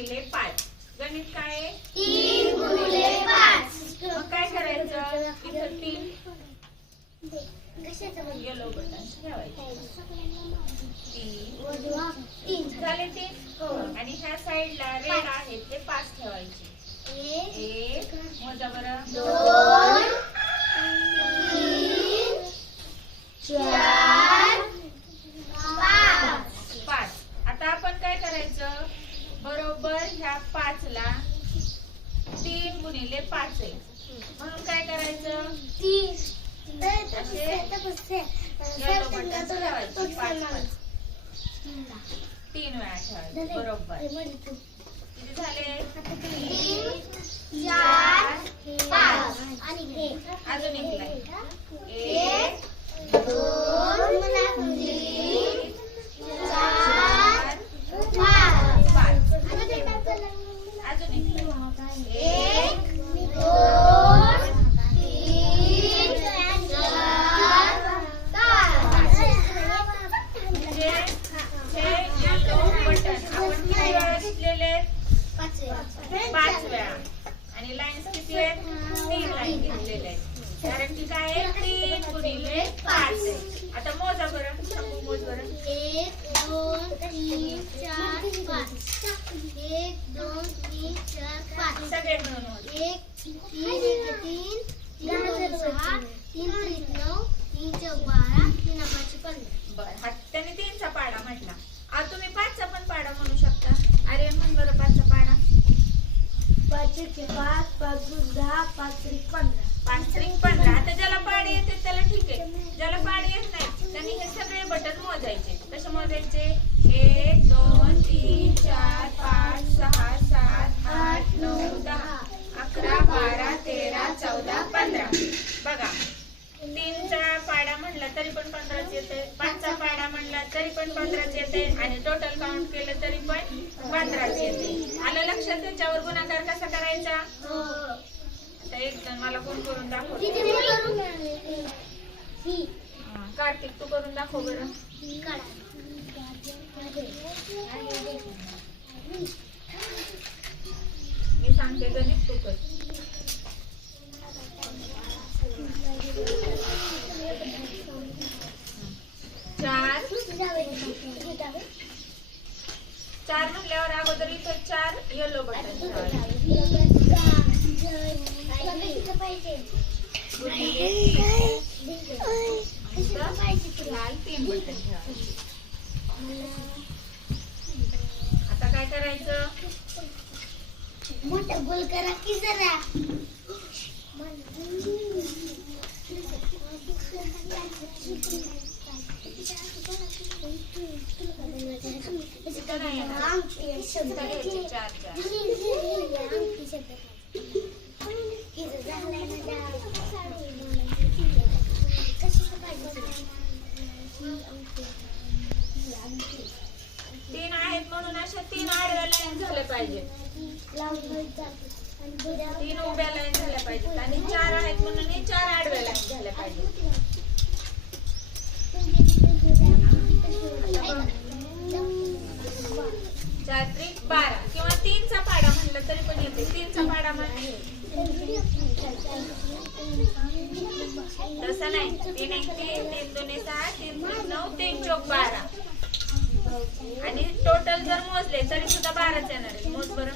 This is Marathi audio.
गुणिले पाच. गणित काय आहे? तीन गुणिले पाच. मग काय करायचं? इथं तीन. कशाचं म्हणजे? बटन ठेवायचं. तीन. झाले तीन? हो. आणि ह्या साईडला रेड आहेत ते पाच ठेवायचे. एक. मोजा बरं. दोन तीन चार पाच पाच आता आपण काय करायचं बरोबर ह्या पाचला तीन गुणिले पाच आहे. म्हणून काय करायचं? तीन पाच पाच. वेळा ठेवायचे. बरोबर. किती झाले? तीन चार पाच. आणि अजून. एक दोन तीन चार पाच पाच अजून एक अजून एक line. एक दोन तीन चार पाच म्हणजे वेळा आहेत? पाच आणि लाईन्स किती आहेत तीन लाईन घेतलेले आहेत कारण की काय आहे तीन गुणिले पाच आहे आता मोजा बरं शंभू मोज बरं एक दोन तीन चार पाच एक दोन तीन एक तीन तीन तीन सहा तीन त्रिक नऊ तीन चौक बारा तीन पाचशे पंधरा बरं हा तीनचा पाडा म्हटला. आता तुम्ही पाचचा पण पाडा म्हणू शकता. अरे म्हण बरं पाचचा पाडा. पाच एक पाच पाच दहा पाच त्रिक पंधरा. पाच त्रिक पंधरा आता ज्याला पाडी येते त्याला ठीक आहे. ज्याला पाडी येत नाही त्यांनी हे सगळे बटन मोजायचे कसे मोजायचे एक दोन तीन चार पाच सहा सात आठ नऊ दहा अकरा बारा तेरा चौदा पंधरा. बघा तीनचा पाडा म्हणला तरी पण पंधराच येते पाचचा पाडा म्हणला तरी पण पंधराच येते आणि टोटल काउंट केलं तरी पण पंधराच येते आलं लक्षात त्याच्यावर गुणाकार कसा करायचा? आता एक जण मला कोण करून दाखव. कार्तिक तू करून दाखव बरं मी सांगते गणित तू कर चार चार म्हणल्यावर अगोदर इथं चार येलो बटन लाल तीन बटन आता काय करायचं? मोठा गोल करा की जरा इथं नाही येणार. इथं घ्यायचे चार चार तीन आहेत म्हणून अशा तीन आडव्या लाईन झाल्या पाहिजे तीन उभ्या लाईन झाल्या पाहिजेत आणि चार आहेत म्हणून चार आडव्या लाईन झाल्या पाहिजेत. बारा किंवा तीनचा पाडा म्हणलं तरी पण येते तीनचा पाडा म्हणजे तसं नाही तीन एक तीन तीन दोन्ही सहा तीन दोन नऊ तीन चौक बारा आणि टोटल जर मोजले तरी सुद्धा बाराच येणार आहे मोज बरं